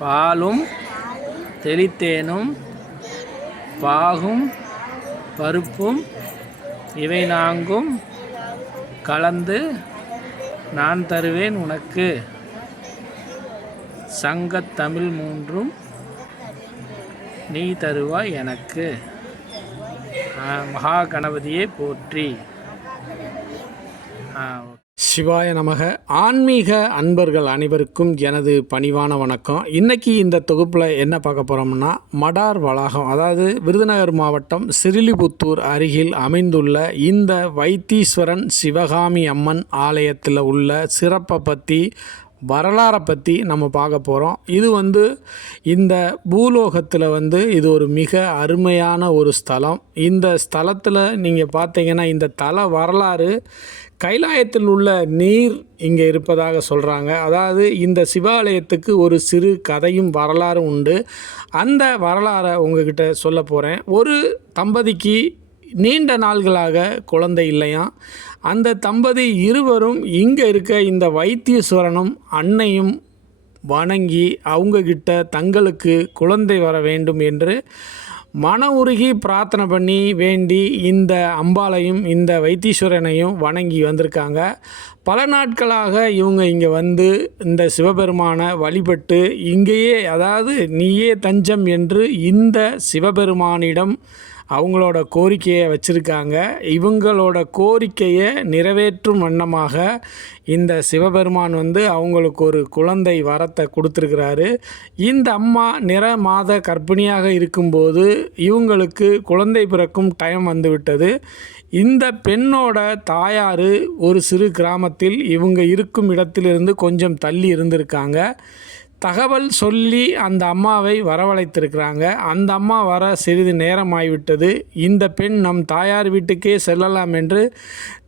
பாலும் தெளித்தேனும் பாகும் பருப்பும் இவை நாங்கும் கலந்து நான் தருவேன் உனக்கு. சங்கத் தமிழ் மூன்றும் நீ தருவாய் எனக்கு. மகா கணபதியே போற்றி. ஆ, சிவாய நமக. ஆன்மீக அன்பர்கள் அனைவருக்கும் எனது பணிவான வணக்கம். இன்னைக்கு இந்த தொகுப்பில் என்ன பார்க்க போகிறோம்னா மடார் வளாகம் அதாவது விருதுநகர் மாவட்டம் சிறிலிபுத்தூர் அருகில் அமைந்துள்ள இந்த வைத்தீஸ்வரன் சிவகாமி அம்மன் ஆலயத்தில் உள்ள சிறப்பை பற்றி வரலாறை பற்றி நம்ம பார்க்க போகிறோம் இது வந்து இந்த பூலோகத்தில் வந்து இது ஒரு மிக அருமையான ஒரு ஸ்தலம். இந்த ஸ்தலத்தில் நீங்கள் பார்த்தீங்கன்னா இந்த தல வரலாறு கைலாயத்தில் உள்ள நீர் இங்கே இருப்பதாக சொல்கிறாங்க அதாவது இந்த சிவாலயத்துக்கு ஒரு சிறு கதையும் வரலாறும் உண்டு. அந்த வரலாறை உங்ககிட்ட சொல்ல போகிறேன் ஒரு தம்பதிக்கு நீண்ட நாள்களாக குழந்தை இல்லையாம் அந்த தம்பதி இருவரும் இங்கே இருக்க இந்த வைத்தீஸ்வரனும் அன்னையும் வணங்கி அவங்கக்கிட்ட தங்களுக்கு குழந்தை வர வேண்டும் என்று மன உருகி பிரார்த்தனை பண்ணி வேண்டி இந்த அம்பாளையும் இந்த வைத்தீஸ்வரனையும் வணங்கி வந்திருக்காங்க. பல நாட்களாக இவங்க இங்கே வந்து இந்த சிவபெருமானை வழிபட்டு இங்கேயே அதாவது நீயே தஞ்சம் என்று இந்த சிவபெருமானிடம் அவங்களோட கோரிக்கையை வச்சுருக்காங்க. இவங்களோட கோரிக்கையை நிறைவேற்றும் வண்ணமாக இந்த சிவபெருமான் வந்து அவங்களுக்கு ஒரு குழந்தை வரத்தை கொடுத்துருக்கிறாரு. இந்த அம்மா நிற மாத கர்ப்பிணியாக இருக்கும்போது இவங்களுக்கு குழந்தை பிறக்கும் டைம் வந்துவிட்டது. இந்த பெண்ணோட தாயார் ஒரு சிறு கிராமத்தில் இவங்க இருக்கும் இடத்திலிருந்து கொஞ்சம் தள்ளி இருந்திருக்காங்க. தகவல் சொல்லி அந்த அம்மாவை வரவழைத்திருக்கிறாங்க. அந்த அம்மா வர சிறிது நேரமாகிவிட்டது இந்த பெண் நம் தாயார் வீட்டுக்கே செல்லலாம் என்று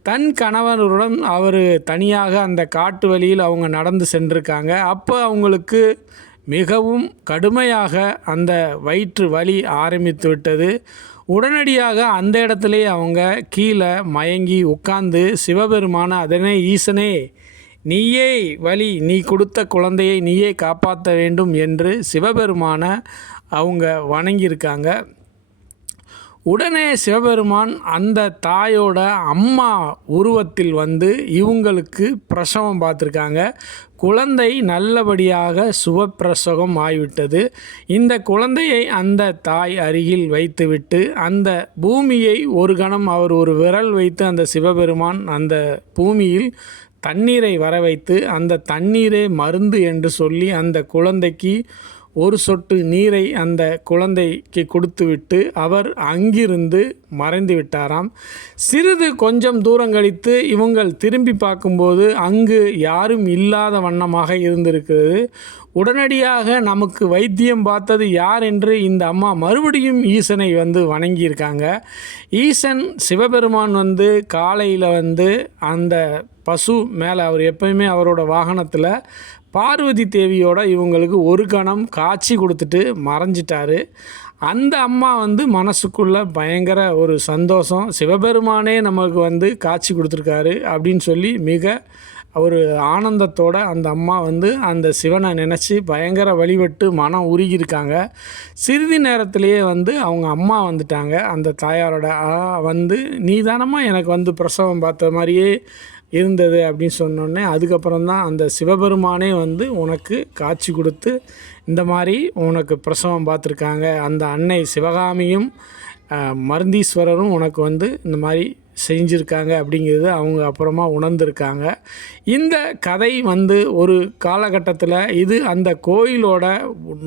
தன் கணவருடன் அவர் தனியாக அந்த காட்டு வழியில் அவங்க நடந்து சென்றிருக்காங்க. அப்போ அவங்களுக்கு மிகவும் கடுமையாக அந்த வயிற்று வலி ஆரம்பித்து விட்டது. உடனடியாக அந்த இடத்துலே அவங்க கீழே மயங்கி உட்கார்ந்து சிவபெருமான அதனே ஈசனே நீயே வழி நீ கொடுத்த குழந்தையை நீயே காப்பாற்ற வேண்டும் என்று சிவபெருமான அவங்க வணங்கியிருக்காங்க. உடனே சிவபெருமான் அந்த தாயோட அம்மா உருவத்தில் வந்து இவங்களுக்கு பிரசவம் பார்த்துருக்காங்க. குழந்தை நல்லபடியாக சுபப்பிரசவம் ஆகிவிட்டது இந்த குழந்தையை அந்த தாய் அருகில் வைத்துவிட்டு அந்த பூமியை ஒரு கணம் அவர் ஒரு விரல் வைத்து அந்த சிவபெருமான் அந்த பூமியில் தண்ணீரை வர வைத்து அந்த தண்ணீரே மருந்து என்று சொல்லி அந்த குழந்தைக்கு ஒரு சொட்டு நீரை அந்த குழந்தைக்கு கொடுத்துவிட்டு அவர் அங்கிருந்து மறைந்து விட்டாராம். சிறிது கொஞ்சம் தூரம் கழித்து இவங்கள் திரும்பி பார்க்கும்போது அங்கு யாரும் இல்லாத வண்ணமாக இருந்திருக்கிறது. உடனடியாக நமக்கு வைத்தியம் பார்த்தது யார் என்று இந்த அம்மா மறுபடியும் ஈசனை வந்து வணங்கியிருக்காங்க. ஈசன் சிவபெருமான் வந்து காலையில் வந்து அந்த பசு மேலே அவர் எப்பயுமே அவரோட வாகனத்தில் பார்வதி தேவியோட இவங்களுக்கு ஒரு கணம் காட்சி கொடுத்துட்டு மறைஞ்சிட்டாரு. அந்த அம்மா வந்து மனசுக்குள்ள பயங்கர ஒரு சந்தோஷம். சிவபெருமானே நமக்கு வந்து காட்சி கொடுத்துருக்காரு அப்படின்னு சொல்லி மிக ஒரு ஆனந்தத்தோட அந்த அம்மா வந்து அந்த சிவனை நினச்சி பயங்கர வழிபட்டு மனம் உருகியிருக்காங்க. சிறிது நேரத்திலேயே வந்து அவங்க அம்மா வந்துட்டாங்க. அந்த தாயாரோட வந்து நீதானமாக எனக்கு வந்து பிரசவம் பார்த்த மாதிரியே இருந்தது அப்படின்னு சொன்னோடனே அதுக்கப்புறம் தான் அந்த சிவபெருமானே வந்து உனக்கு காட்சி கொடுத்து இந்த மாதிரி உனக்கு பிரசவம் பார்த்துருக்காங்க. அந்த அன்னை சிவகாமியும் மருந்தீஸ்வரரும் உனக்கு வந்து இந்த மாதிரி செஞ்சுருக்காங்க அப்படிங்கிறது அவங்க அப்புறமா உணர்ந்திருக்காங்க. இந்த கதை வந்து ஒரு காலகட்டத்தில் இது அந்த கோயிலோட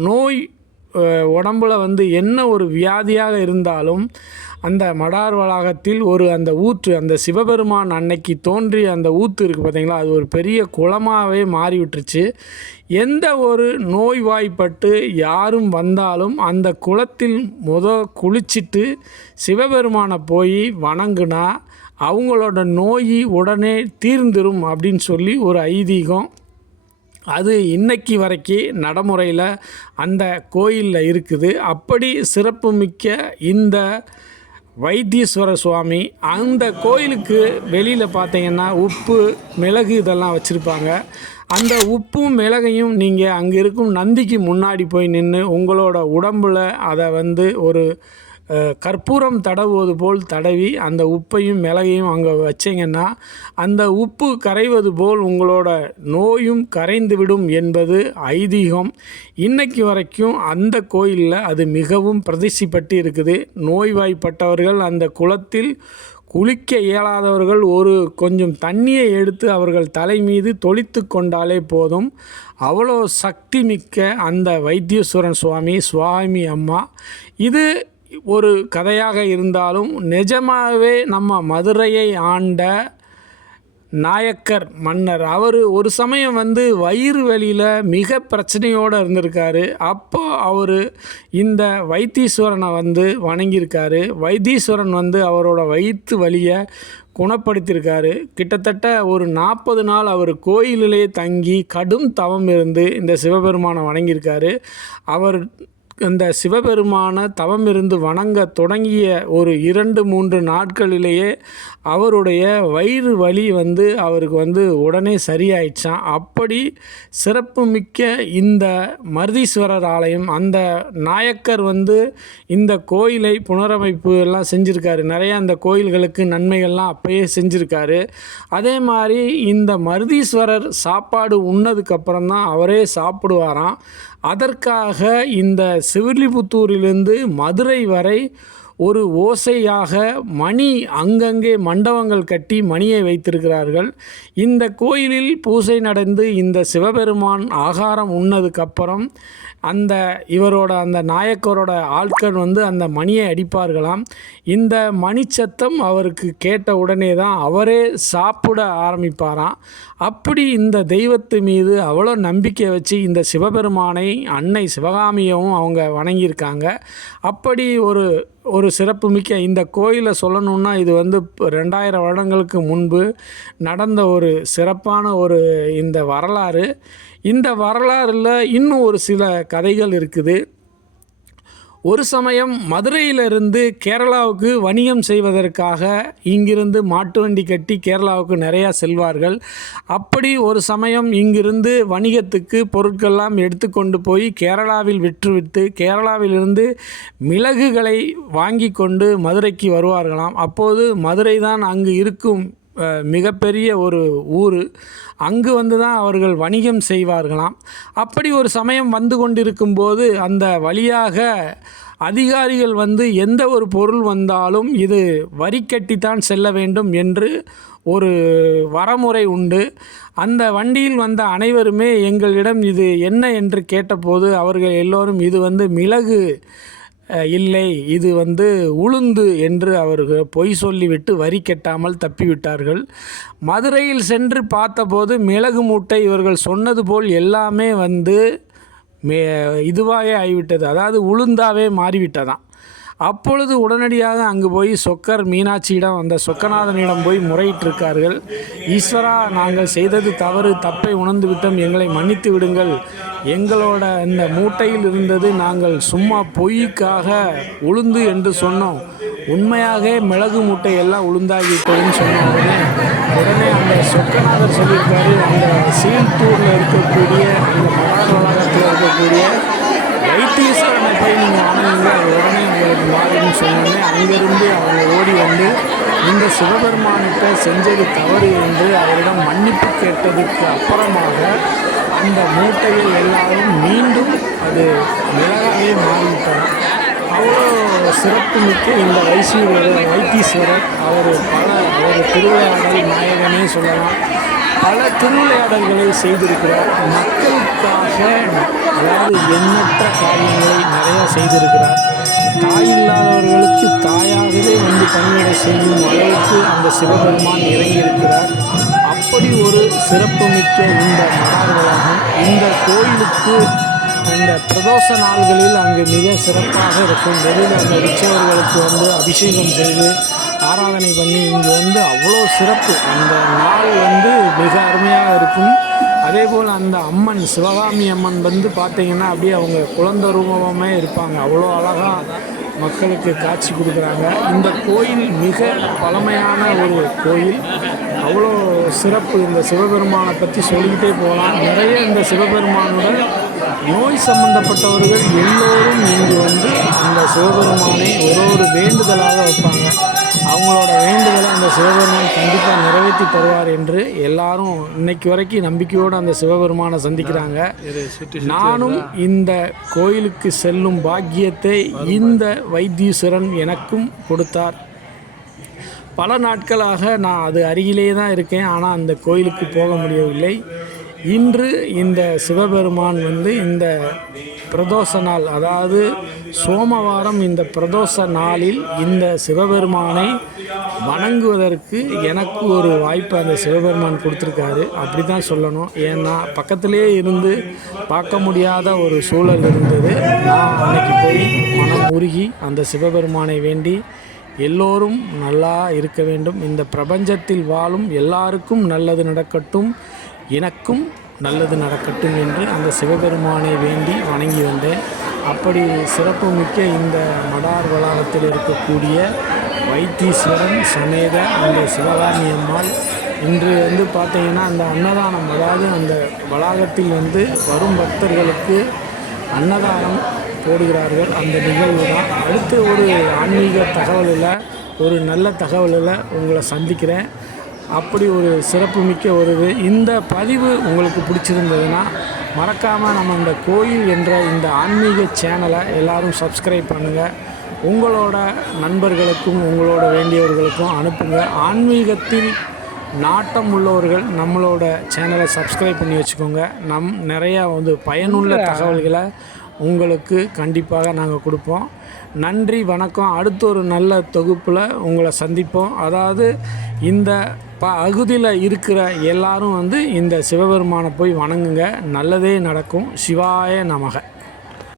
நோய் உடம்புல வந்து என்ன ஒரு வியாதியாக இருந்தாலும் அந்த மடார் வளாகத்தில் ஒரு அந்த ஊற்று அந்த சிவபெருமான் அன்னைக்கு தோன்றிய அந்த ஊற்று இருக்குது பார்த்தீங்களா? அது ஒரு பெரிய குளமாகவே மாறிவிட்டுருச்சு. எந்த ஒரு நோய்வாய்ப்பட்டு யாரும் வந்தாலும் அந்த குளத்தில் முத குளிச்சிட்டு சிவபெருமானை போய் வணங்குனா அவங்களோட நோய் உடனே தீர்ந்துரும் அப்படின்னு சொல்லி ஒரு ஐதீகம் அது இன்னைக்கு வரைக்கும் நடைமுறையில் அந்த கோயிலில் இருக்குது. அப்படி சிறப்புமிக்க இந்த வைத்தீஸ்வர சுவாமி அந்த கோயிலுக்கு வெளியில் பார்த்தீங்கன்னா உப்பு மிளகு இதெல்லாம் வச்சுருப்பாங்க. அந்த உப்பும் மிளகையும் நீங்கள் அங்கே இருக்கும் நந்திக்கு முன்னாடி போய் நின்று உங்களோட உடம்பில் அதை வந்து ஒரு கற்பூரம் தடவுவது போல் தடவி அந்த உப்பையும் மிளகையும் அங்கே வச்சிங்கன்னா அந்த உப்பு கரைவது போல் உங்களோட நோயும் கரைந்து விடும் என்பது ஐதீகம். இன்னைக்கு வரைக்கும் அந்த கோயிலில் அது மிகவும் பிரதிஷ்டிப்பட்டு இருக்குது. நோய்வாய்ப்பட்டவர்கள் அந்த குளத்தில் குளிக்க இயலாதவர்கள் ஒரு கொஞ்சம் தண்ணியை எடுத்து அவர்கள் தலை மீது தொளித்து கொண்டாலே போதும். அவ்வளோ சக்தி மிக்க அந்த வைத்தீஸ்வரன் சுவாமி சுவாமி அம்மா. இது ஒரு கதையாக இருந்தாலும் நிஜமாகவே நம்ம மதுரையை ஆண்ட நாயக்கர் மன்னர். அவர் ஒரு சமயம் வந்து வயிறு வலியில் மிக பிரச்சனையோடு இருந்திருக்காரு. அப்போ அவர் இந்த வைத்தீஸ்வரனை வந்து வணங்கியிருக்காரு. வைத்தீஸ்வரன் வந்து அவரோட வயிற்று வலியை குணப்படுத்தியிருக்காரு. கிட்டத்தட்ட ஒரு நாற்பது நாள் அவர் கோயிலிலே தங்கி கடும் தவம் இருந்து இந்த சிவபெருமானை வணங்கியிருக்காரு. அவர் இந்த சிவபெருமான தவம் இருந்து வணங்க தொடங்கிய ஒரு இரண்டு மூன்று நாட்களிலேயே அவருடைய வயிறு வலி வந்து அவருக்கு வந்து உடனே சரியாயிடுச்சான் அப்படி சிறப்புமிக்க இந்த மருதீஸ்வரர் ஆலயம் அந்த நாயக்கர் வந்து இந்த கோயிலை புனரமைப்பு எல்லாம் செஞ்சுருக்காரு. நிறைய அந்த கோயில்களுக்கு நன்மைகள்லாம் அப்பயே செஞ்சுருக்காரு. அதே மாதிரி இந்த மருதீஸ்வரர் சாப்பாடு உண்ணதுக்கப்புறம் தான் அவரே சாப்பிடுவாராம். அதற்காக இந்த சிவிலிபுத்தூரிலிருந்து மதுரை வரை ஒரு ஓசையாக மணி அங்கங்கே மண்டபங்கள் கட்டி மணியை வைத்திருக்கிறார்கள். இந்த கோயிலில் பூசை நடந்து இந்த சிவபெருமான் ஆகாரம் உண்ணதுக்கப்புறம் அந்த இவரோட அந்த நாயக்கரோட ஆட்கள் வந்து அந்த மணியை அடிப்பார்களாம். இந்த மணிச்சத்தம் அவருக்கு கேட்ட உடனே தான் அவரே சாப்பிட ஆரம்பிப்பாராம். அப்படி இந்த தெய்வத்து மீது அவ்வளோ நம்பிக்கை வச்சு இந்த சிவபெருமானை அன்னை சிவகாமியவும் அவங்க வணங்கியிருக்காங்க. அப்படி ஒரு ஒரு சிறப்புமிக்க இந்த கோயிலை சொல்லணுன்னா இது வந்து ரெண்டாயிரம் வருடங்களுக்கு முன்பு நடந்த ஒரு சிறப்பான ஒரு இந்த வரலாறு. இந்த வரலாறில் இன்னும் ஒரு சில கதைகள் இருக்குது. ஒரு சமயம் மதுரையிலிருந்து கேரளாவுக்கு வணிகம் செய்வதற்காக இங்கிருந்து மாட்டு வண்டி கட்டி கேரளாவுக்கு நிறையா செல்வார்கள். அப்படி ஒரு சமயம் இங்கிருந்து வணிகத்துக்கு பொருட்கள்லாம் எடுத்துக்கொண்டு போய் கேரளாவில் விற்றுவிட்டு கேரளாவிலிருந்து மிளகுகளை வாங்கி கொண்டு மதுரைக்கு வருவார்களாம். அப்போது மதுரை தான் அங்கு இருக்கும் மிகப்பெரிய ஒரு ஊர். அங்கு வந்து தான் அவர்கள் வணிகம் செய்வார்களாம். அப்படி ஒரு சமயம் வந்து கொண்டிருக்கும் போது அந்த வழியாக அதிகாரிகள் வந்து எந்த ஒரு பொருள் வந்தாலும் இது வரி கட்டித்தான் செல்ல வேண்டும் என்று ஒரு வரமுறை உண்டு. அந்த வண்டியில் வந்த அனைவருமே எங்களிடம் இது என்ன என்று கேட்டபோது அவர்கள் எல்லோரும் இது வந்து மிளகு இல்லை இது வந்து உளுந்து என்று அவர்கள் பொய் சொல்லிவிட்டு வரி கெட்டாமல் தப்பிவிட்டார்கள். மதுரையில் சென்று பார்த்தபோது மிளகு மூட்டை இவர்கள் சொன்னது போல் எல்லாமே வந்து மே இதுவாகவே ஆகிவிட்டது. அதாவது உளுந்தாவே மாறிவிட்டதாம். அப்பொழுது உடனடியாக அங்கு போய் சொக்கர் மீனாட்சியிடம் அந்த சொக்கநாதனிடம் போய் முறையிட்டிருக்கார்கள். ஈஸ்வரா நாங்கள் செய்தது தவறு தப்பை உணர்ந்து விட்டோம். எங்களை மன்னித்து விடுங்கள். எங்களோட இந்த மூட்டையில் இருந்தது நாங்கள் சும்மா பொய்க்காக உளுந்து என்று சொன்னோம். உண்மையாக மிளகு மூட்டை எல்லாம் உளுந்தாகிவிட்டதுன்னு சொன்ன உடனே உடனே அந்த சொக்கநாதர் சொல்லியிருக்காரு அந்த சீல்தூரில் இருக்கக்கூடிய அந்த மகார் இருக்கக்கூடிய வைத்தீஸ்வரனை போய் நீங்கள் வணங்குங்க உடனே உங்களுக்கு மாறின்னு சொன்னோடனே அங்கிருந்து அவங்க ஓடி வந்து இந்த சிவபெருமானிட்ட செஞ்சது தவறு என்று அவரிடம் மன்னிப்பு கேட்டதுக்கு அப்புறமாக அந்த மூட்டைகள் எல்லாரும் மீண்டும் அது மிளகாவே மாறிவிட்டார் அவ்வளோ சிறப்புமிக்க இந்த வைசீஸ்வரர் வைத்தீஸ்வரர் அவர் பல ஒரு திருவிளையாடல் நாயகனே சொல்லலாம். பல திருவிளையாடல்களை செய்திருக்கிறார். மக்களுக்காக அதாவது எண்ணற்ற காரியங்களை நிறைய செய்திருக்கிறார். தாய் இல்லாதவர்களுக்கு தாயாகவே வந்து பணிவிடை செய்யும் அளவுக்கு அந்த சிவபெருமான் இறங்கியிருக்கிறார். அப்படி ஒரு சிறப்புமிக்க இந்த மகார் இந்த கோயிலுக்கு அந்த பிரதோஷ நாள்களில் அங்கு மிக சிறப்பாக இருக்கும். வெளியில் அந்த உற்சவர்களுக்கு வந்து அபிஷேகம் செய்து ஆராதனை பண்ணி இங்கே வந்து அவ்வளோ சிறப்பு. அந்த நாள் வந்து மிக அருமையாக இருக்கும். அதே போல் அந்த அம்மன் சிவகாமி அம்மன் வந்து பார்த்திங்கன்னா அப்படியே அவங்க குழந்தை ரூபமே இருப்பாங்க. அவ்வளோ அழகாக மக்களுக்கு காட்சி கொடுக்குறாங்க. இந்த கோயில் மிக பழமையான ஒரு கோயில். அவ்வளோ சிறப்பு. இந்த சிவபெருமானை பற்றி சொல்லிக்கிட்டே போகலாம். நிறைய இந்த சிவபெருமானுடன் நோய் சம்பந்தப்பட்டவர்கள் எல்லோரும் இங்கு வந்து அந்த சிவபெருமானை ஒரு ஒரு வேண்டுதலாக வைப்பாங்க. அவங்களோட வேண்டுதலை அந்த சிவபெருமான் கண்டிப்பாக நிறைவேற்றி தருவார் என்று எல்லாரும் இன்னைக்கு வரைக்கும் நம்பிக்கையோடு அந்த சிவபெருமானை சந்திக்கிறாங்க. நானும் இந்த கோயிலுக்கு செல்லும் பாக்கியத்தை இந்த வைத்தீஸ்வரன் எனக்கும் கொடுத்தார். பல நாட்களாக நான் அது அருகிலே தான் இருக்கேன். ஆனால் அந்த கோயிலுக்கு போக முடியவில்லை. இன்று இந்த சிவபெருமான் வந்து இந்த பிரதோஷ நாள் அதாவது சோமவாரம் இந்த பிரதோஷ நாளில் இந்த சிவபெருமானை வணங்குவதற்கு எனக்கு ஒரு வாய்ப்பு அந்த சிவபெருமான் கொடுத்துருக்காரு. அப்படி தான் சொல்லணும். ஏன்னா பக்கத்திலே இருந்து பார்க்க முடியாத ஒரு சூழல் இருந்தது. நான் அன்னைக்கு போய் மனம் உருகி அந்த சிவபெருமானை வேண்டி எல்லோரும் நல்லா இருக்க வேண்டும். இந்த பிரபஞ்சத்தில் வாழும் எல்லாருக்கும் நல்லது நடக்கட்டும். எனக்கும் நல்லது நடக்கட்டும் என்று அந்த சிவபெருமானை வேண்டி வணங்கி வந்தேன். அப்படி சிறப்புமிக்க இந்த மடார் வளாகத்தில் இருக்கக்கூடிய வைத்தீஸ்வரன் சமேத அந்த சிவகாமி அம்மாள் இன்று வந்து பார்த்தீங்கன்னா அந்த அன்னதானம் அதாவது அந்த வளாகத்தில் வந்து வரும் பக்தர்களுக்கு அன்னதானம் போடுகிறார்கள். அந்த நிகழ்வு தான். அடுத்து ஒரு ஆன்மீக தகவலில் ஒரு நல்ல தகவலில் உங்களை சந்திக்கிறேன். அப்படி ஒரு சிறப்புமிக்க ஒரு இது. இந்த பதிவு உங்களுக்கு பிடிச்சிருந்ததுன்னா மறக்காமல் நம்ம இந்த கோயில் என்ற இந்த ஆன்மீக சேனலை எல்லாரும் சப்ஸ்கிரைப் பண்ணுங்கள் உங்களோட நண்பர்களுக்கும் உங்களோட வேண்டியவர்களுக்கும் அனுப்புங்க. ஆன்மீகத்தில் நாட்டம் உள்ளவர்கள் நம்மளோட சேனலை சப்ஸ்கிரைப் பண்ணி வச்சுக்கோங்க. நம் நிறையா வந்து பயனுள்ள தகவல்களை உங்களுக்கு கண்டிப்பாக நாங்கள் கொடுப்போம். நன்றி வணக்கம். அடுத்த ஒரு நல்ல தொகுப்பில் உங்களை சந்திப்போம். அதாவது இந்த ப இருக்கிற எல்லாரும் வந்து இந்த சிவபெருமானை போய் வணங்குங்க. நல்லதே நடக்கும். சிவாய நமக.